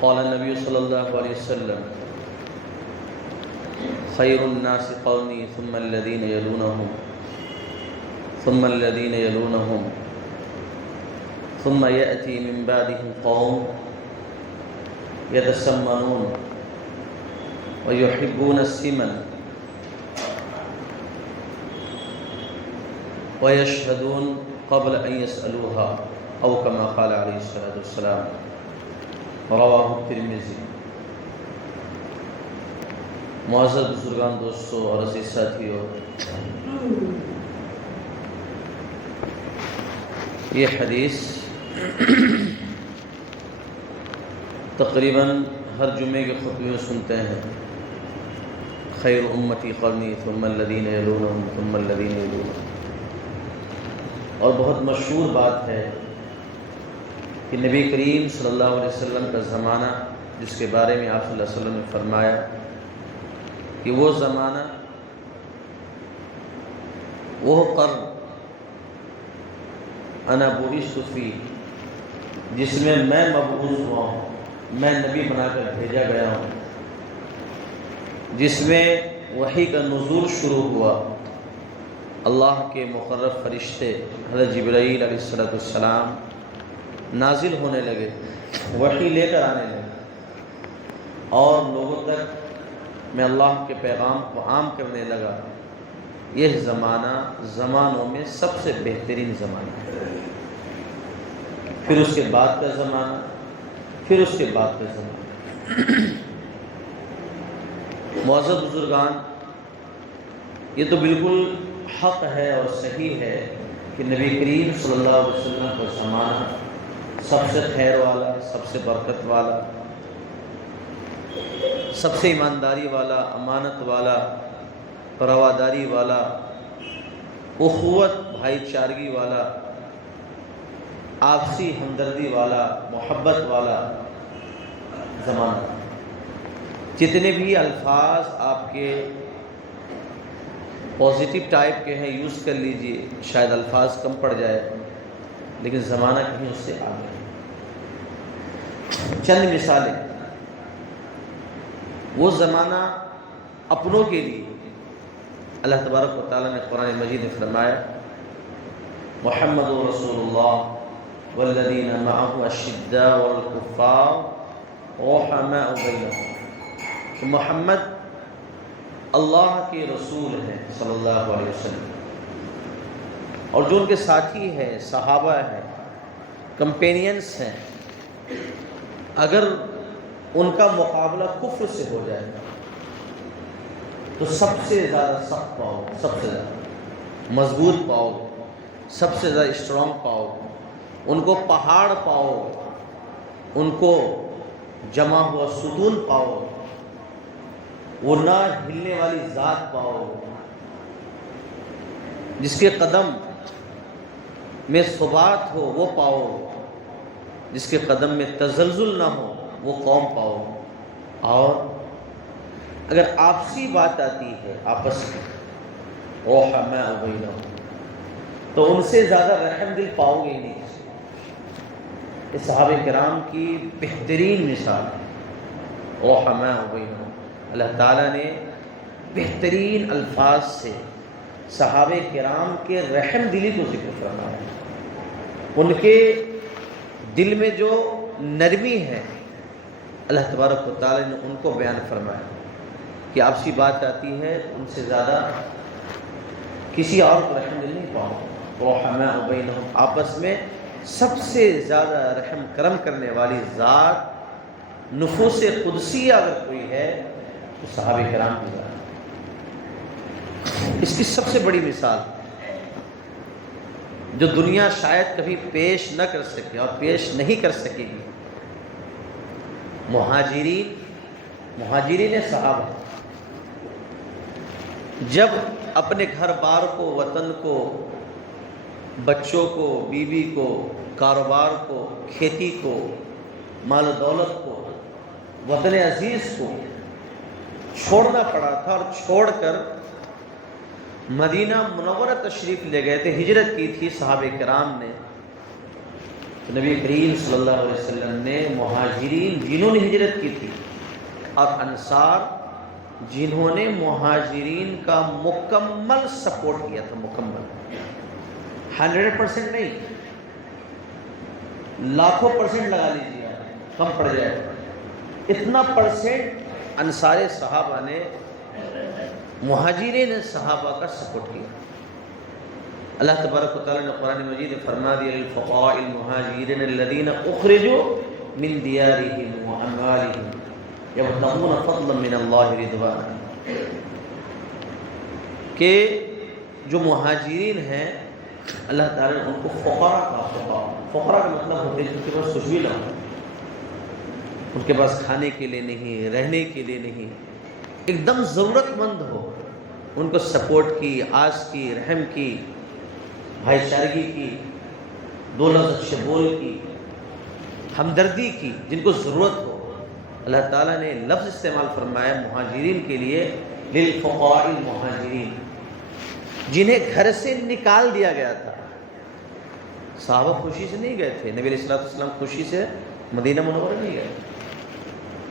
قال النبی صلی اللہ علیہ وسلم خیر الناس قرنی ثم الذین یلونہم ثم الذین یلونہم ثم یأتی من بعدهم قوم یتسمنون ویحبون السمن ویشهدون قبل ان يسألوها او كما قال علیہ الصلوۃ والسلام رواہ الترمذی۔ معزز بزرگان، دوستو اور عزیز ساتھیو، یہ حدیث تقریباً ہر جمعے کے خطبے میں سنتے ہیں، خیر امتی قرنی ثم الذین یلونہم ثم الذین یلونہم، اور بہت مشہور بات ہے کہ نبی کریم صلی اللہ علیہ وسلم کا زمانہ، جس کے بارے میں آپ صلی اللہ علیہ وسلم نے فرمایا کہ وہ زمانہ، وہ قرن انا بعثت فیہ، جس میں مبعوث ہوا ہوں، میں نبی بنا کر بھیجا گیا ہوں، جس میں وحی کا نزول شروع ہوا، اللہ کے مقرب فرشتے حضرت جبرائیل علیہ السلام نازل ہونے لگے، وحی لے کر آنے لگے، اور لوگوں تک میں اللہ کے پیغام کو عام کرنے لگا۔ یہ زمانہ زمانوں میں سب سے بہترین زمانہ ہے۔ پھر اس کے بعد کا زمانہ، پھر اس کے بعد کا زمانہ۔ معزز بزرگان، یہ تو بالکل حق ہے اور صحیح ہے کہ نبی کریم صلی اللہ علیہ وسلم کا زمانہ سب سے خیر والا، سب سے برکت والا، سب سے ایمانداری والا، امانت والا، رواداری والا، اخوت بھائی چارگی والا، آپسی ہمدردی والا، محبت والا زمانہ۔ جتنے بھی الفاظ آپ کے پازیٹیو ٹائپ کے ہیں یوز کر لیجئے، شاید الفاظ کم پڑ جائے، لیکن زمانہ کہیں اس سے آگے ہے۔ چند مثالیں۔ وہ زمانہ اپنوں کے لیے اللہ تبارک و تعالیٰ نے قرآن مجید میں فرمایا محمد رسول اللہ والذین معه اشداء علی الکفار رحماء بینہم، کہ محمد اللہ کے رسول ہیں صلی اللہ علیہ وسلم، اور جو ان کے ساتھی ہیں، صحابہ ہیں، کمپینینس ہیں، اگر ان کا مقابلہ کفر سے ہو جائے تو سب سے زیادہ سخت پاؤ، سب سے زیادہ مضبوط پاؤ، سب سے زیادہ اسٹرانگ پاؤ، ان کو پہاڑ پاؤ، ان کو جمع ہوا ستون پاؤ، وہ نہ ہلنے والی ذات پاؤ، جس کے قدم میں ثبات ہو وہ پاؤ، جس کے قدم میں تزلزل نہ ہو وہ قوم پاؤ۔ اور اگر آپسی بات آتی ہے آپس میں رحماء بینہم، تو ان سے زیادہ رحم دل پاؤ گے ہی نہیں۔ یہ صحابہ کرام کی بہترین مثال ہے، رحماء بینہم۔ اللہ تعالیٰ نے بہترین الفاظ سے صحابہ کرام کے رحم دلی کو ذکر فرمایا، ان کے دل میں جو نرمی ہے اللہ تبارک و تعالیٰ نے ان کو بیان فرمایا کہ آپسی بات آتی ہے ان سے زیادہ کسی اور کو رحم دل نہیں پاؤ۔ رحماء بینہم، آپس میں سب سے زیادہ رحم کرم کرنے والی ذات، نفوس قدسیہ اگر کوئی ہے تو صحابہ کرام کی ذات۔ اس کی سب سے بڑی مثال جو دنیا شاید کبھی پیش نہ کر سکے اور پیش نہیں کر سکے گی، مہاجرین صحابہ جب اپنے گھر بار کو، وطن کو، بچوں کو، بیوی کو، کاروبار کو، کھیتی کو، مال و دولت کو، وطن عزیز کو چھوڑنا پڑا تھا، اور چھوڑ کر مدینہ منورہ تشریف لے گئے تھے، ہجرت کی تھی صحابہ کرام نے، تو نبی کریم صلی اللہ علیہ وسلم نے مہاجرین جنہوں نے ہجرت کی تھی اور انصار جنہوں نے مہاجرین کا مکمل سپورٹ کیا تھا، مکمل 100% نہیں، لاکھوں پرسنٹ لگا لیجیے، کم پڑ جائے، اتنا پرسنٹ انصار صحابہ نے مہاجرین صحابہ کا سپورٹ کیا۔ اللہ تبارک و تعالیٰ نے قرآن مجید میں فرما دیا للفقراء المہاجرین الذین اخرجوا من دیارہم واموالہم یبتغون فضلا من اللہ رضوانا، کہ جو مہاجرین ہیں اللہ تعالیٰ نے ان کو فقراء کا، فقراء کا مطلب ہوتا ہے جن کے پاس کچھ بھی نہ ہو، ان کے پاس کھانے کے لیے نہیں، رہنے کے لیے نہیں، ایک دم ضرورت مند ہو، ان کو سپورٹ کی، آس کی، رحم کی، بھائی چارگی کی، دو لفظ اچھے بول کی، ہمدردی کی، جن کو ضرورت ہو۔ اللہ تعالیٰ نے لفظ استعمال فرمایا مہاجرین کے لیے، للفقراء المہاجرین، جنہیں گھر سے نکال دیا گیا تھا۔ صحابہ خوشی سے نہیں گئے تھے، نبی علیہ السلام خوشی سے مدینہ منورہ نہیں گئے،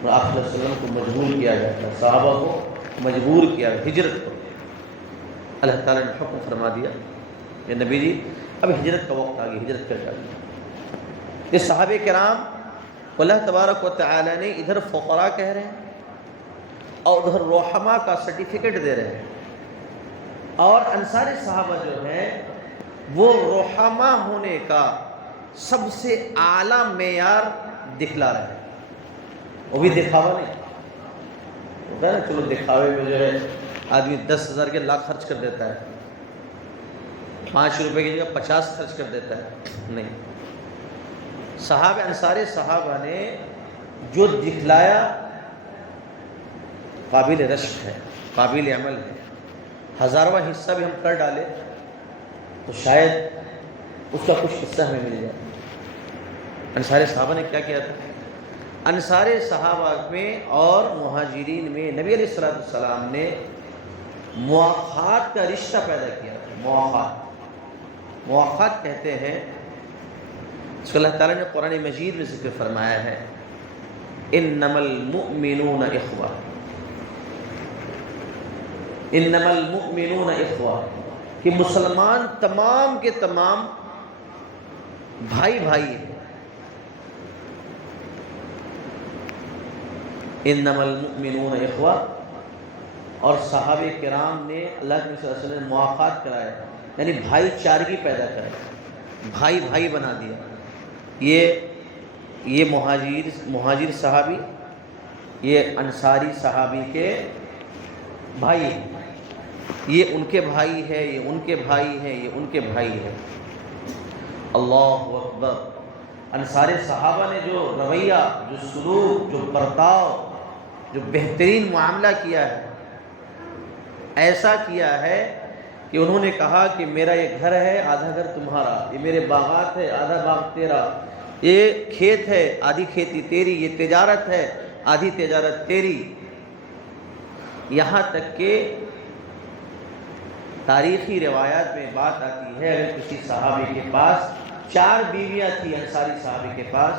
آپ صلی اللہ علیہ وسلم کو مجبور کیا گیا تھا، صحابہ کو مجبور کیا ہجرت کو۔ اللہ تعالیٰ نے حکم فرما دیا کہ نبی جی اب ہجرت کا وقت آ گیا، ہجرت کر جائیے۔ یہ صحابہ کرام اللہ تبارک و تعالیٰ نے ادھر فقراء کہہ رہے ہیں اور ادھر رحماء کا سرٹیفکیٹ دے رہے ہیں، اور انصار صحابہ جو ہیں وہ رحماء ہونے کا سب سے اعلیٰ معیار دکھلا رہے ہیں۔ وہ بھی دکھاوا نہیں ہوتا ہے نا، چلو دکھاوے میں جو ہے آدمی 10,000 کے لاکھ خرچ کر دیتا ہے، 5 روپے کی جگہ 50 خرچ کر دیتا ہے، نہیں، صحابہ انصار صحابہ نے جو دکھلایا قابل رشک ہے، قابل عمل ہے۔ 1000واں حصہ بھی ہم کر ڈالے تو شاید اس کا کچھ حصہ ہمیں مل جائے۔ انصار صحابہ نے کیا کیا تھا؟ انصار صحابہ میں اور مہاجرین میں نبی علیہ السلام نے مواخات کا رشتہ پیدا کیا تھا۔ مواخات کہتے ہیں اس کو اللہ تعالیٰ نے قرآن مجید میں ذکر فرمایا ہے، انما المؤمنون اخوہ، انما المؤمنون اخوہ، کہ مسلمان تمام کے تمام بھائی بھائی ہیں۔ انما المؤمنون اخوہ، اور صحابہ کرام نے اللہ کے صلی اللہ علیہ وسلم نے مواخات کرایا، یعنی بھائی چارگی پیدا کرائی، بھائی بھائی بنا دیا۔ یہ مہاجر صحابی، یہ انصاری صحابی کے بھائی ہیں، یہ ان کے بھائی ہے، یہ ان کے بھائی ہیں، یہ ان کے بھائی ہے۔ اللہ اکبر! انصار صحابہ نے جو رویہ، جو سلوک، جو برتاؤ، جو بہترین معاملہ کیا ہے، ایسا کیا ہے کہ انہوں نے کہا کہ میرا یہ گھر ہے، آدھا گھر تمہارا، یہ میرے باغات ہے، آدھا باغ تیرا، یہ کھیت ہے، آدھی کھیتی تیری، یہ تجارت ہے، آدھی تجارت تیری۔ یہاں تک کہ تاریخی روایات میں بات آتی ہے اگر کسی صحابی کے پاس 4 بیویاں تھیں، انصاری صحابی کے پاس،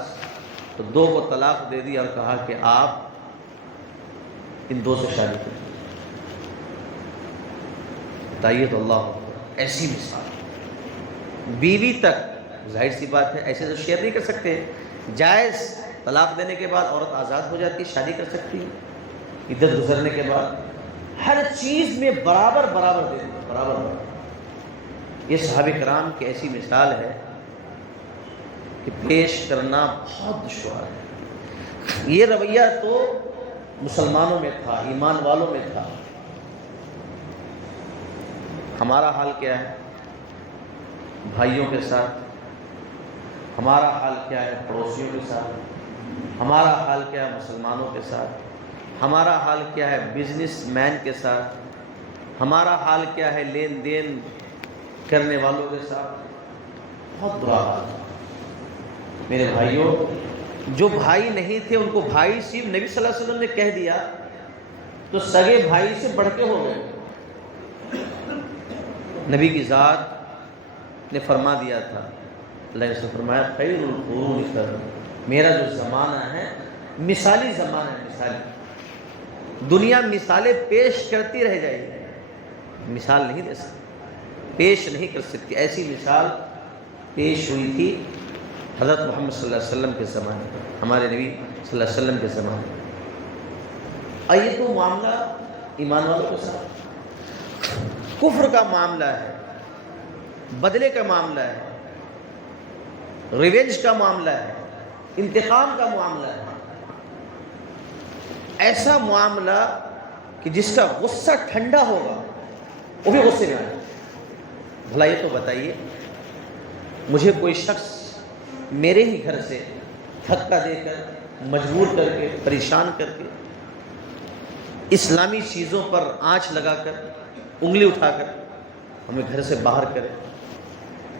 تو 2 کو طلاق دے دی اور کہا کہ آپ ان 2 سے شادی کریں۔ بتائیے تو اللہ اکبر! ایسی مثال، بیوی تک، ظاہر سی بات ہے ایسے تو شیئر نہیں کر سکتے، جائز، طلاق دینے کے بعد عورت آزاد ہو جاتی ہے، شادی کر سکتی ہے عدت گزرنے کے بعد، ہر چیز میں برابر برابر دے دیں، برابر برابر۔ یہ صحابہ کرام کی ایسی مثال ہے کہ پیش کرنا بہت دشوار ہے۔ یہ رویہ تو مسلمانوں میں تھا، ایمان والوں میں تھا۔ ہمارا حال کیا ہے بھائیوں کے ساتھ؟ ہمارا حال کیا ہے پڑوسیوں کے ساتھ؟ ہمارا حال کیا ہے مسلمانوں کے ساتھ؟ ہمارا حال کیا ہے بزنس مین کے ساتھ؟ ہمارا حال کیا ہے لین دین کرنے والوں کے ساتھ؟ بہت برا حال ہے میرے بھائیوں۔ جو بھائی نہیں تھے ان کو بھائی صرف نبی صلی اللہ علیہ وسلم نے کہہ دیا تو سگے بھائی سے بڑھ کے ہو گئے۔ نبی کی ذات نے فرما دیا تھا اللہ نے فرمایا خیر القرون قرنی، میرا جو زمانہ ہے مثالی زمانہ ہے، مثالی دنیا مثالیں پیش کرتی رہ جائے گی، مثال نہیں دے سکتی، پیش نہیں کر سکتی۔ ایسی مثال پیش ہوئی تھی حضرت محمد صلی اللہ علیہ وسلم کے زمانے میں، ہمارے نبی صلی اللہ علیہ وسلم کے زمانے میں۔ یہ تو معاملہ ایمان والوں کے ساتھ کفر کا معاملہ ہے، بدلے کا معاملہ ہے، ریونج کا معاملہ ہے، انتقام کا معاملہ ہے۔ ایسا معاملہ کہ جس کا غصہ ٹھنڈا ہوگا وہ بھی غصے میں آئے۔ بھلا یہ تو بتائیے، مجھے کوئی شخص میرے ہی گھر سے دھکا دے کر، مجبور کر کے، پریشان کر کے، اسلامی چیزوں پر آنچ لگا کر، انگلی اٹھا کر ہمیں گھر سے باہر کرے،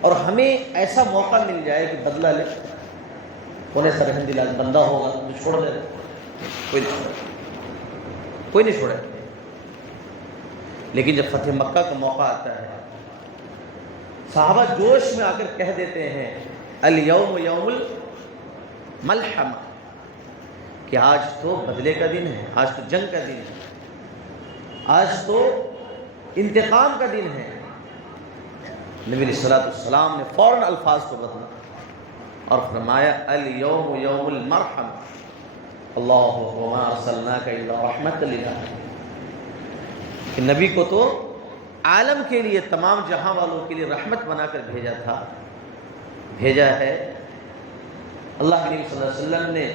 اور ہمیں ایسا موقع مل جائے کہ بدلہ لے، کون ایسا رحم دل بندہ ہوگا تو چھوڑ دے؟ کوئی نہیں چھوڑے، کوئی نہیں چھوڑے۔ لیکن جب فتح مکہ کا موقع آتا ہے، صحابہ جوش میں آ کر کہہ دیتے ہیں الیوم یوم الملحمہ، کہ آج تو بدلے کا دن ہے، آج تو جنگ کا دن ہے، آج تو انتقام کا دن ہے۔ نبی علیہ الصلوۃ والسلام نے فوراً الفاظ کو بدلا اور فرمایا الیوم یوم المرحمہ اللہ وما ارسلناک الا رحمۃ للعالمین، کہ نبی کو تو عالم کے لیے، تمام جہاں والوں کے لیے رحمت بنا کر بھیجا تھا، بھیجا ہے۔ اللہ کے نبی صلی اللہ علیہ وسلم نے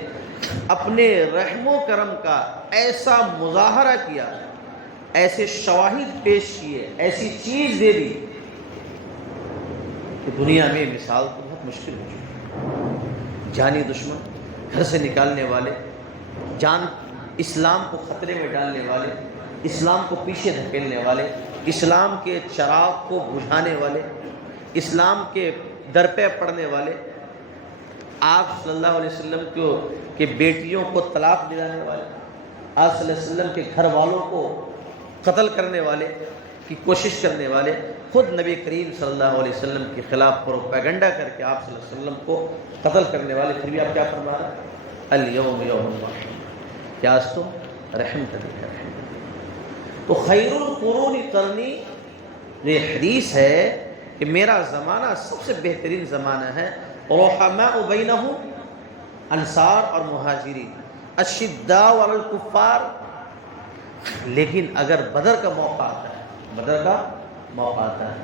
اپنے رحم و کرم کا ایسا مظاہرہ کیا، ایسے شواہد پیش کیے، ایسی چیز دے دی کہ دنیا میں مثال تو بہت مشکل ہو چکی۔ جانی دشمن، گھر سے نکالنے والے، جان اسلام کو خطرے میں ڈالنے والے، اسلام کو پیچھے دھکیلنے والے، اسلام کے چراغ کو بجھانے والے، اسلام کے در پہ پڑنے والے، آپ صلی اللہ علیہ وسلم کے بیٹیوں کو طلاق دلانے والے، آپ صلی اللہ علیہ وسلم کے گھر والوں کو قتل کرنے والے کی کوشش کرنے والے، خود نبی کریم صلی اللہ علیہ وسلم کے خلاف پروپیگنڈا کر کے آپ صلی اللہ علیہ وسلم کو قتل کرنے والے، پھر بھی آپ کیا فرما رہے ہیں الیوم یوم المرحمہ، کیا آج تو رحم کا دن ہے۔ تو خیر القرون قرنی، یہ حدیث ہے کہ میرا زمانہ سب سے بہترین زمانہ ہے، رحماء بینہم، انصار اور مہاجرین، اشداء علی الکفار۔ لیکن اگر بدر کا موقع آتا ہے، بدر کا موقع آتا ہے،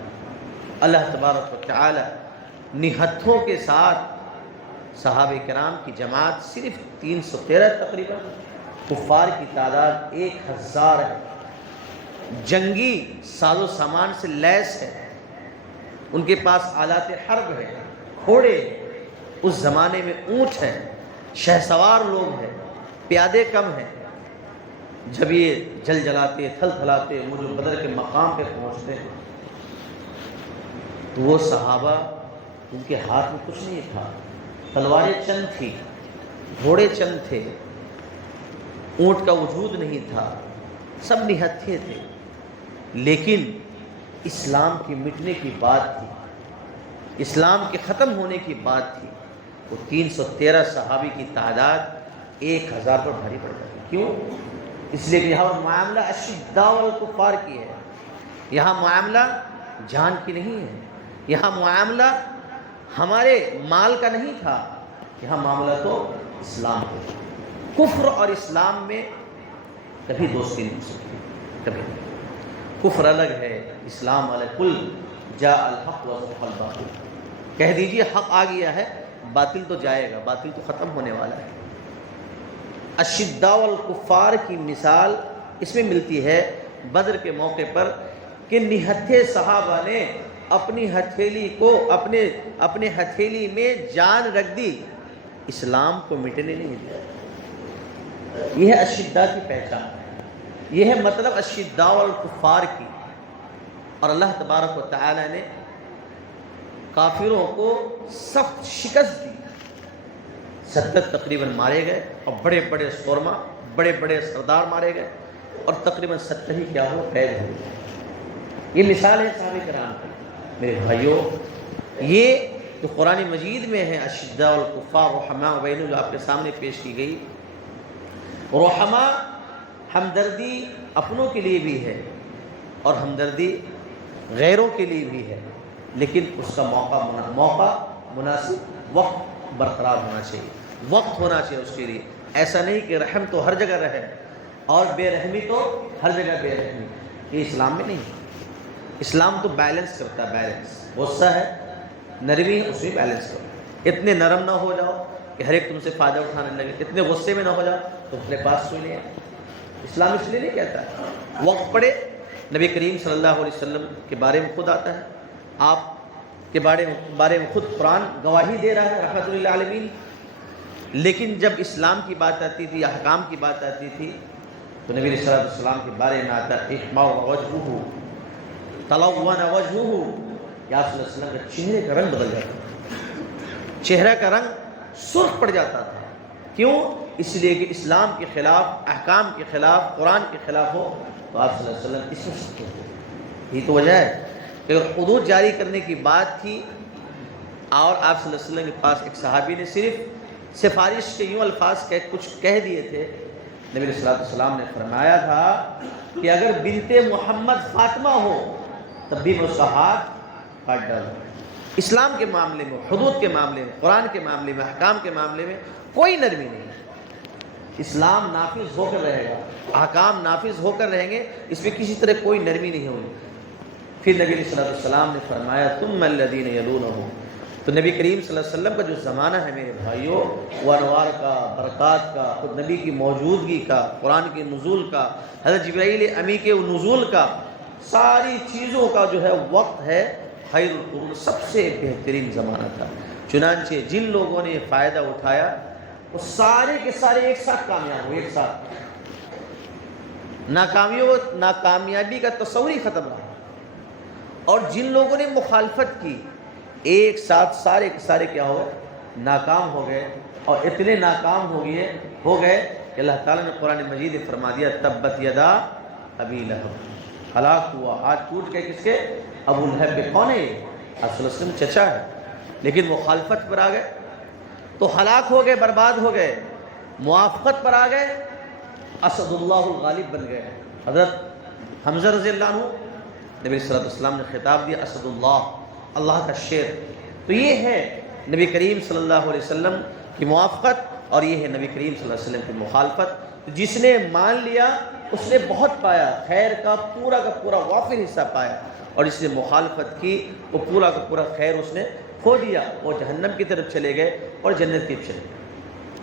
اللہ تبارک و تعالی نہتھوں کے ساتھ صحابہ کرام کی جماعت صرف 313 تقریباً، کفار کی تعداد 1000 ہے، جنگی ساز و سامان سے لیس ہے، ان کے پاس آلات حرب ہے، گھوڑے ہیں، اس زمانے میں اونٹ ہیں، شہسوار لوگ ہیں، پیادے کم ہیں۔ جب یہ جل جلاتے، تھل تھلاتے، وہ جو بدر کے مقام پہ پہنچتے ہیں تو وہ صحابہ، ان کے ہاتھ میں کچھ نہیں تھا، تلواریں چند تھی، گھوڑے چند تھے، اونٹ کا وجود نہیں تھا، سب نہتھے تھے، لیکن اسلام کی مٹنے کی بات تھی، اسلام کے ختم ہونے کی بات تھی۔ وہ 313 صحابی کی تعداد 1000 پر بھاری پڑ جاتی۔ کیوں؟ اس لیے کہ یہاں معاملہ اشداء والکفار کی ہے، یہاں معاملہ جان کی نہیں ہے، یہاں معاملہ ہمارے مال کا نہیں تھا، یہاں معاملہ تو اسلام کا۔ کفر اور اسلام میں کبھی دوستی نہیں ہو سکتی، کبھی نہیں۔ کفر الگ ہے، اسلام الگ۔ قل جاء الحق وزهق الباطل، کہہ دیجئے حق آ گیا ہے، باطل تو جائے گا، باطل تو ختم ہونے والا ہے۔ اشداء والکفار کی مثال اس میں ملتی ہے بدر کے موقع پر کہ نہتھے صحابہ نے اپنی ہتھیلی کو اپنے ہتھیلی میں جان رکھ دی، اسلام کو مٹنے نہیں دیا۔ یہ ہے اشداء کی پہچان، یہ ہے مطلب اشداء والکفار کی۔ اور اللہ تبارک و تعالی نے کافروں کو سخت شکست دی، 70 تقریباً مارے گئے، اور بڑے بڑے سورما، بڑے بڑے سردار مارے گئے، اور تقریباً 70 ہی کیا ہو، قید ہو گئے۔ یہ مثال ہے صحابہ کرام کی۔ میرے بھائیوں، یہ جو قرآن مجید میں ہے اشداء الکفار رحماء بینہم، جو آپ کے سامنے پیش کی گئی، رحماء ہمدردی اپنوں کے لیے بھی ہے اور ہمدردی غیروں کے لیے بھی ہے، لیکن اس کا موقع مناسب، وقت برقرار ہونا چاہیے، وقت ہونا چاہیے اس کے لیے۔ ایسا نہیں کہ رحم تو ہر جگہ رہے اور بے رحمی تو ہر جگہ بے رحمی، یہ اسلام میں نہیں۔ اسلام تو بیلنس کرتا ہے، بیلنس۔ غصہ ہے، نرمی ہے، اس میں بیلنس کرو۔ اتنے نرم نہ ہو جاؤ کہ ہر ایک تم سے فائدہ اٹھانے لگے، اتنے غصے میں نہ ہو جاؤ تو اپنے پاس کوئی نہیں ہے۔ اسلام اس لیے نہیں کہتا ہے وقت پڑے۔ نبی کریم صلی اللہ علیہ وسلم کے بارے میں خود آتا ہے، آپ کے بارے میں خود قرآن گواہی دے رہا ہے رحمۃ للعالمین، لیکن جب اسلام کی بات آتی تھی، احکام کی بات آتی تھی، تو نبی صلی اللہ علیہ وسلم کے بارے میں آتا ہے احمر وجہہ تلون وجہہ، یا صلی اللہ علیہ وسلم کا چہرے کا رنگ بدل جاتا تھا، چہرہ کا رنگ سرخ پڑ جاتا تھا۔ کیوں؟ اس لیے کہ اسلام کے خلاف، احکام کے خلاف، قرآن کے خلاف ہو تو آپ صلی اللہ علیہ وسلم اس میں سکتے تھے۔ یہی تو وجہ ہے کہ حدود جاری کرنے کی بات تھی اور آپ صلی اللہ علیہ وسلم کے پاس ایک صحابی نے صرف سفارش کے یوں الفاظ کچھ کہہ دیے تھے، نبی صلی اللہ علیہ وسلم نے فرمایا تھا کہ اگر بنت محمد فاطمہ ہو تب بھی میں اس کا ہاتھ کاٹ ڈالوں۔ اسلام کے معاملے میں، حدود کے معاملے میں، قرآن کے معاملے میں، احکام کے معاملے میں کوئی نرمی نہیں۔ اسلام نافذ ہو کر رہے گا، احکام نافذ ہو کر رہیں گے، اس میں کسی طرح کوئی نرمی نہیں ہوگی۔ پھر نبی صلی اللہ علیہ وسلم نے فرمایا ثم الذین یلونہم، تو نبی کریم صلی اللہ علیہ وسلم کا جو زمانہ ہے میرے بھائیوں، وہ انوار کا، برکات کا، خود نبی کی موجودگی کا، قرآن کے نزول کا، حضرت جبرائیل امی کے نزول کا، ساری چیزوں کا جو ہے وقت ہے خیر القرون، سب سے بہترین زمانہ تھا۔ چنانچہ جن لوگوں نے فائدہ اٹھایا وہ سارے کے سارے ایک ساتھ کامیاب ہوئے، ایک ساتھ۔ ناکامیابی کا تصور ہی ختم رہا، اور جن لوگوں نے مخالفت کی ایک ساتھ سارے کے سارے کیا ہو گئے؟ ناکام ہو گئے، اور اتنے ناکام ہو گئے کہ اللہ تعالیٰ نے قرآن مجید میں فرما دیا تبت یدا ابی لہب، ہلاک ہوا، ہاتھ ٹوٹ گئے کس کے؟ ابو لہب کے۔ کون ہے یہ؟ آپ صلی اللہ علیہ وسلم چچا ہے، لیکن مخالفت پر آ گئے تو ہلاک ہو گئے، برباد ہو گئے۔ موافقت پر آ گئے، اسد اللہ الغالب بن گئے۔ حضرت حمزہ رضی اللہ عنہ، نبی صلی اللہ علیہ وسلم نے خطاب دیا اسد اللہ، اللہ کا شیر۔ تو یہ ہے نبی کریم صلی اللہ علیہ وسلم کی موافقت، اور یہ ہے نبی کریم صلی اللہ علیہ وسلم کی مخالفت۔ جس نے مان لیا اس نے بہت پایا، خیر کا پورا وافر حصہ پایا، اور جس نے مخالفت کی وہ پورا کا پورا خیر اس نے کھو دیا، وہ جہنم کی طرف چلے گئے اور جنت کی طرف چلے گئے۔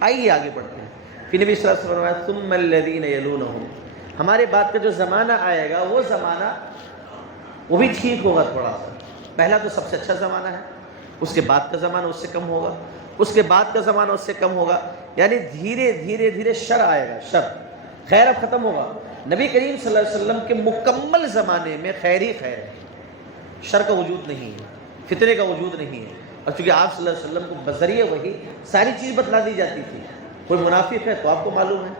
آئیے آگے بڑھتے ہیں۔ پھر نبی صلی اللہ علیہ وسلم نے فرمایا ثم الذین یلونہم، ہمارے بعد کا جو زمانہ آئے گا وہ زمانہ وہ بھی ٹھیک ہوگا تھوڑا سا۔ پہلا تو سب سے اچھا زمانہ ہے، اس کے بعد کا زمانہ اس سے کم ہوگا، اس کے بعد کا زمانہ اس سے کم ہوگا، یعنی دھیرے دھیرے شر آئے گا، شر۔ خیر اب ختم ہوگا۔ نبی کریم صلی اللہ علیہ وسلم کے مکمل زمانے میں خیر ہی خیر ہے، شر کا وجود نہیں ہے، فتنے کا وجود نہیں ہے۔ اور چونکہ آپ صلی اللہ علیہ وسلم کو بذریعہ وحی ساری چیز بتلا دی جاتی تھی، کوئی منافق ہے تو آپ کو معلوم ہے،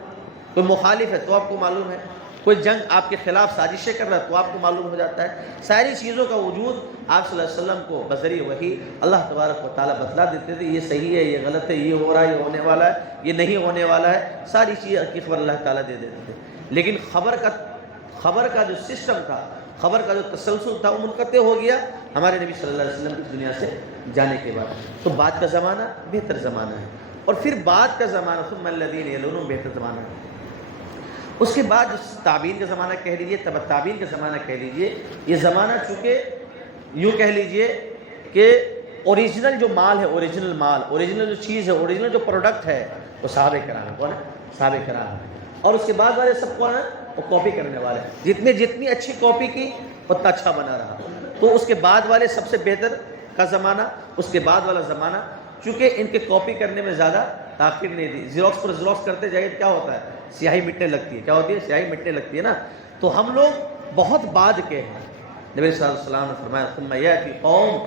کوئی مخالف ہے تو آپ کو معلوم ہے، کوئی جنگ آپ کے خلاف سازشیں کر رہا ہے تو آپ کو معلوم ہو جاتا ہے۔ ساری چیزوں کا وجود آپ صلی اللہ علیہ وسلم کو بذریعہ وحی اللہ تبارک و تعالیٰ بتلا دیتے تھے، یہ صحیح ہے، یہ غلط ہے، یہ ہو رہا ہے، یہ ہونے والا ہے، یہ نہیں ہونے والا ہے، ساری چیز کی خبر اللہ تعالیٰ دے دیتے تھے۔ لیکن خبر کا جو سسٹم تھا، خبر کا جو تسلسل تھا وہ منقطع ہو گیا ہمارے نبی صلی اللہ علیہ وسلم کی دنیا سے جانے کے بعد۔ تو بعد کا زمانہ بہتر زمانہ ہے، اور پھر بعد کا زمانہ ثم الذین یلونہم بہتر زمانہ ہے۔ اس کے بعد تعبین کا زمانہ کہہ لیجئے، تبع تعبین کا زمانہ کہہ لیجئے، یہ زمانہ چونکہ یوں کہہ لیجئے کہ اوریجنل جو مال ہے، اوریجنل مال، اوریجنل جو چیز ہے، اوریجنل جو پروڈکٹ ہے وہ صحابہ کرام، کون ہے؟ صحابہ کرام۔ اور اس کے بعد والے سب کون ہیں؟ وہ کاپی کرنے والے، جتنی اچھی کاپی کی اتنا اچھا بنا رہا۔ تو اس کے بعد والے سب سے بہتر کا زمانہ، اس کے بعد والا زمانہ، چونکہ ان کے کاپی کرنے میں زیادہ تاخیر نہیں دی، زیروکس پر زیروکس کرتے جائے کیا ہوتا ہے؟ سیاہی مٹنے لگتی ہے۔ کیا ہوتی ہے؟ سیاہی مٹنے لگتی ہے نا۔ تو ہم لوگ بہت بعد کے ہیں۔ نبی صلی اللہ علیہ وسلم نے فرمایا ثم یأتی قوم،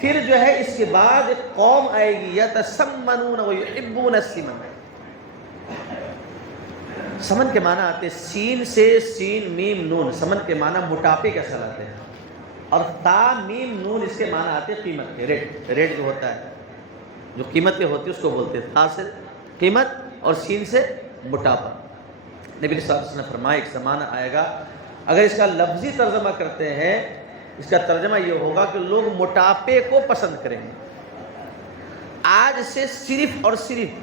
پھر جو ہے اس کے بعد ایک قوم آئے گی، یتسمنون ویحبون السمن۔ سمن کے معنی آتے ہیں سین سے سین میم نون، سمن کے معنی موٹاپے کا اثر آتے ہیں۔ اور تا میم نون اس کے معنی آتے ہیں قیمت کے، ریٹ، ریٹ جو ہوتا ہے، جو قیمت پہ ہوتی ہے اس کو بولتے ہیں۔ تا سے قیمت اور سین سے موٹاپا۔ نبی صلی اللہ علیہ وسلم نے فرمایا ایک زمانہ آئے گا، اگر اس کا لفظی ترجمہ کرتے ہیں، اس کا ترجمہ یہ ہوگا کہ لوگ موٹاپے کو پسند کریں گے۔ آج سے صرف اور صرف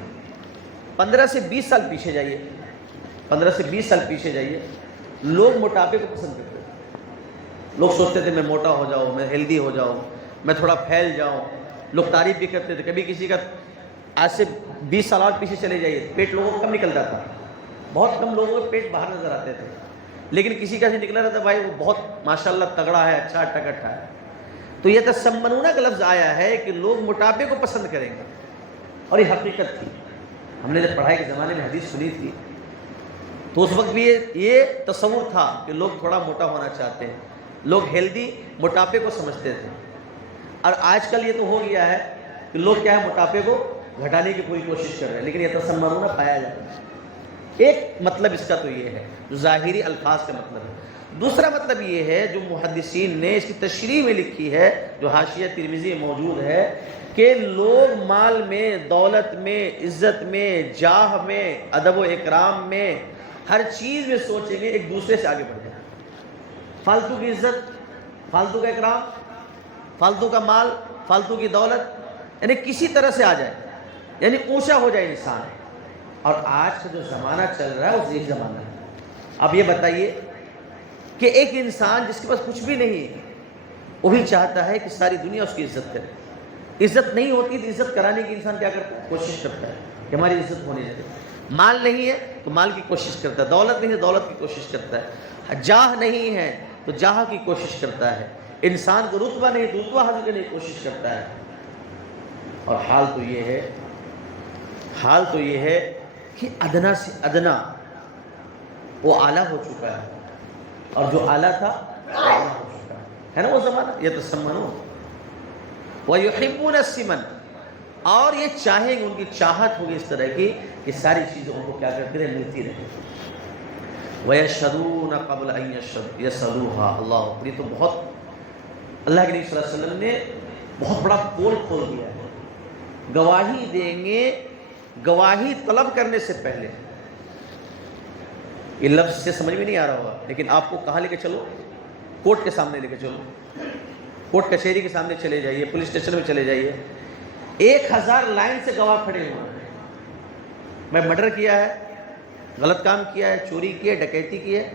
15 سے 20 سال پیچھے جائیے، 15 سے 20 سال پیچھے جائیے، لوگ موٹاپے کو پسند کرتے ہیں۔ لوگ سوچتے تھے میں موٹا ہو جاؤں، میں ہیلدی ہو جاؤں، میں تھوڑا پھیل جاؤں۔ لوگ تعریف بھی کرتے تھے۔ کبھی کسی کا آج سے 20 سال اور پیچھے چلے جائیے، پیٹ لوگوں کو کم نکلتا تھا، بہت کم لوگوں کے پیٹ باہر نظر آتے تھے، لیکن کسی کا سے نکلا رہتا بھائی وہ بہت ماشاءاللہ تگڑا ہے، اچھا ٹکٹا ہے۔ تو یہ تسمنون کا لفظ آیا ہے کہ لوگ موٹاپے کو پسند کریں گے، اور یہ حقیقت تھی۔ ہم نے جب پڑھائی کے زمانے میں حدیث سنی تھی تو اس وقت بھی یہ تصور تھا کہ لوگ تھوڑا موٹا ہونا چاہتے ہیں، لوگ ہیلدی موٹاپے کو سمجھتے تھے۔ اور آج کل یہ تو ہو گیا ہے کہ لوگ کیا ہے موٹاپے کو گھٹانے کی پوری کوشش کر رہے ہیں، لیکن یہ تسمنون پایا جاتا ہے۔ ایک مطلب اس کا تو یہ ہے جو ظاہری الفاظ کا مطلب ہے۔ دوسرا مطلب یہ ہے جو محدثین نے اس کی تشریح میں لکھی ہے، جو حاشیہ ترمذی موجود ہے، کہ لوگ مال میں، دولت میں، عزت میں، جاہ میں، ادب و اکرام میں، ہر چیز میں سوچیں گے ایک دوسرے سے آگے بڑھ جائیں۔ فالتو کی عزت، فالتو کا اکرام، فالتو کا مال، فالتو کی دولت، یعنی کسی طرح سے آ جائے، یعنی اونچا ہو جائے انسان۔ اور آج کا جو زمانہ چل رہا ہے وہ یہی زمانہ ہے۔ اب یہ بتائیے کہ ایک انسان جس کے پاس کچھ بھی نہیں ہے وہ بھی چاہتا ہے کہ ساری دنیا اس کی عزت کرے۔ عزت نہیں ہوتی تو عزت کرانے کی انسان کیا کرتا ہے؟ کوشش کرتا ہے کہ ہماری عزت ہونی چاہیے۔ مال نہیں ہے تو مال کی کوشش کرتا ہے، دولت نہیں ہے دولت کی کوشش کرتا ہے، جاہ نہیں ہے تو جاہ کی کوشش کرتا ہے، انسان کو رتبہ نہیں تو رتبہ حاصل کرنے کی کوشش کرتا ہے۔ اور حال تو یہ ہے کہ ادنا سے ادنا وہ اعلیٰ ہو چکا ہے، اور جو اعلیٰ تھا وہ اعلیٰ ہو چکا ہے نا وہ زمانہ۔ یتسمنون وَيُحِبُّونَ السِّمَنَ، اور یہ چاہیں گے، ان کی چاہت ہوگی اس طرح کی کہ ساری چیزیں ان کو کیا کرتی رہے، ملتی رہے۔ وَيَشْهَدُونَ قَبْلَ أَن يَشْهَدُوهَا، اللہ اکبر۔ یہ تو بہت اللہ کے نبی صلی اللہ علیہ وسلم نے بہت بڑا پول کھول دیا ہے۔ گواہی دیں گے، گواہی طلب کرنے سے پہلے۔ یہ لفظ سے سمجھ میں نہیں آ رہا ہوگا، لیکن آپ کو کہاں لے کے چلو؟ کورٹ کے سامنے لے کے چلو، کورٹ کچہری کے سامنے چلے جائیے، پولیس اسٹیشن میں چلے جائیے، 1000 لائن سے گواہ کھڑے ہوئے ہیں۔ میں مرڈر کیا ہے، غلط کام کیا ہے، چوری کی ہے، ڈکیتی کی ہے،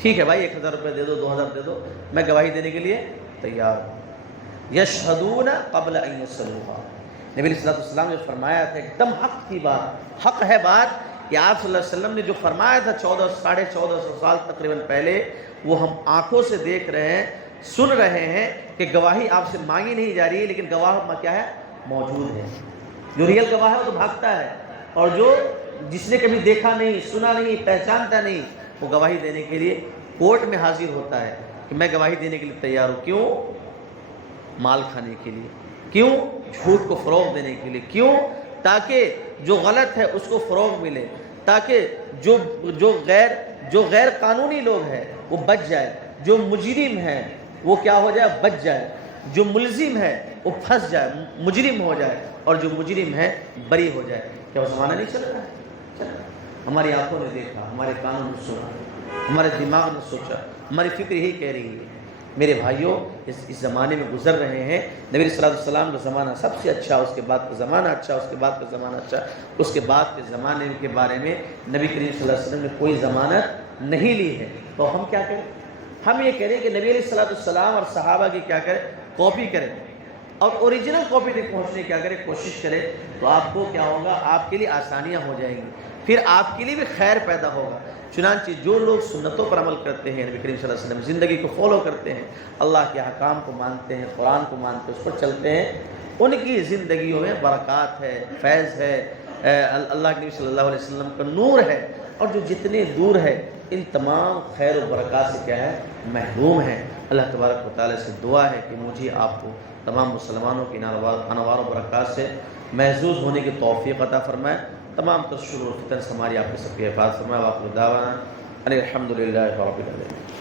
ٹھیک ہے بھائی 1000 روپے دے دو، 2000 دے دو، میں گواہی دینے کے لیے تیار ہوں۔ یشہدون قبل ان یصلوها، نبی علیہ السلام نے فرمایا تھا، ایک دم حق کی بات، حق ہے بات کہ آپ صلی اللہ علیہ وسلم نے جو فرمایا تھا 1450 سال تقریباً پہلے، وہ ہم آنکھوں سے دیکھ رہے ہیں، سن رہے ہیں کہ گواہی آپ سے مانگی نہیں جا رہی ہے، لیکن گواہ کیا ہے؟ موجود ہے۔ جو ریئل گواہ ہے وہ تو بھاگتا ہے، اور جو جس نے کبھی دیکھا نہیں، سنا نہیں، پہچانتا نہیں، وہ گواہی دینے کے لیے کورٹ میں حاضر ہوتا ہے کہ میں گواہی دینے کے لیے تیار ہوں۔ کیوں؟ مال کھانے کے لیے، کیوں؟ جھوٹ کو فروغ دینے کے لیے، کیوں؟ تاکہ جو غلط ہے اس کو فروغ ملے، تاکہ جو غیر قانونی لوگ ہیں وہ بچ جائے، جو مجرم ہے وہ کیا ہو جائے؟ بچ جائے، جو ملزم ہے وہ پھنس جائے، مجرم ہو جائے، اور جو مجرم ہے بری ہو جائے۔ کیا وہ زمانہ نہیں چل رہا ہے؟ چل رہا ہے۔ ہماری آنکھوں نے دیکھا، ہمارے کانوں نے سنا، ہمارے دماغ نے سوچا، ہماری فکر یہی کہہ رہی ہے۔ میرے بھائیوں، اس زمانے میں گزر رہے ہیں۔ نبی صلی اللہ علیہ وسلم کا زمانہ سب سے اچھا، اس کے بعد کا زمانہ اچھا، اس کے بعد کا زمانہ اچھا، اس کے بعد کے زمانے کے بارے میں نبی کریم صلی اللہ علیہ وسلم نے کوئی ضمانت نہیں لی ہے۔ تو ہم کیا کریں؟ ہم یہ کہیں کہ نبی علیہ السلام اور صحابہ کی کیا کریں؟ کاپی کریں، اور اوریجنل کاپی تک پہنچنے کیا کریں؟ کوشش کریں۔ تو آپ کو کیا ہوگا؟ آپ کے لیے آسانیاں ہو جائیں گی، پھر آپ کے لیے بھی خیر پیدا ہوگا۔ چنانچہ جو لوگ سنتوں پر عمل کرتے ہیں، نبی کریم صلی اللہ علیہ وسلم زندگی کو فالو کرتے ہیں، اللہ کے احکام کو مانتے ہیں، قرآن کو مانتے ہیں، اس پر چلتے ہیں، ان کی زندگیوں میں برکات ہے، فیض ہے، اللہ کے نبی صلی اللہ علیہ وسلم کا نور ہے، اور جو جتنے دور ہے ان تمام خیر و برکات سے کیا ہے؟ محروم ہیں۔ اللہ تبارک و تعالیٰ سے دعا ہے کہ مجھے آپ کو تمام مسلمانوں کی انوار و برکات سے محظوظ ہونے کی توفیق عطا فرمائے، تمام تشر و فتن سے ہماری آپ کے سب کی حفاظت فرمائے۔ وآخر دعوانا ان الحمد للہ رب العالمین۔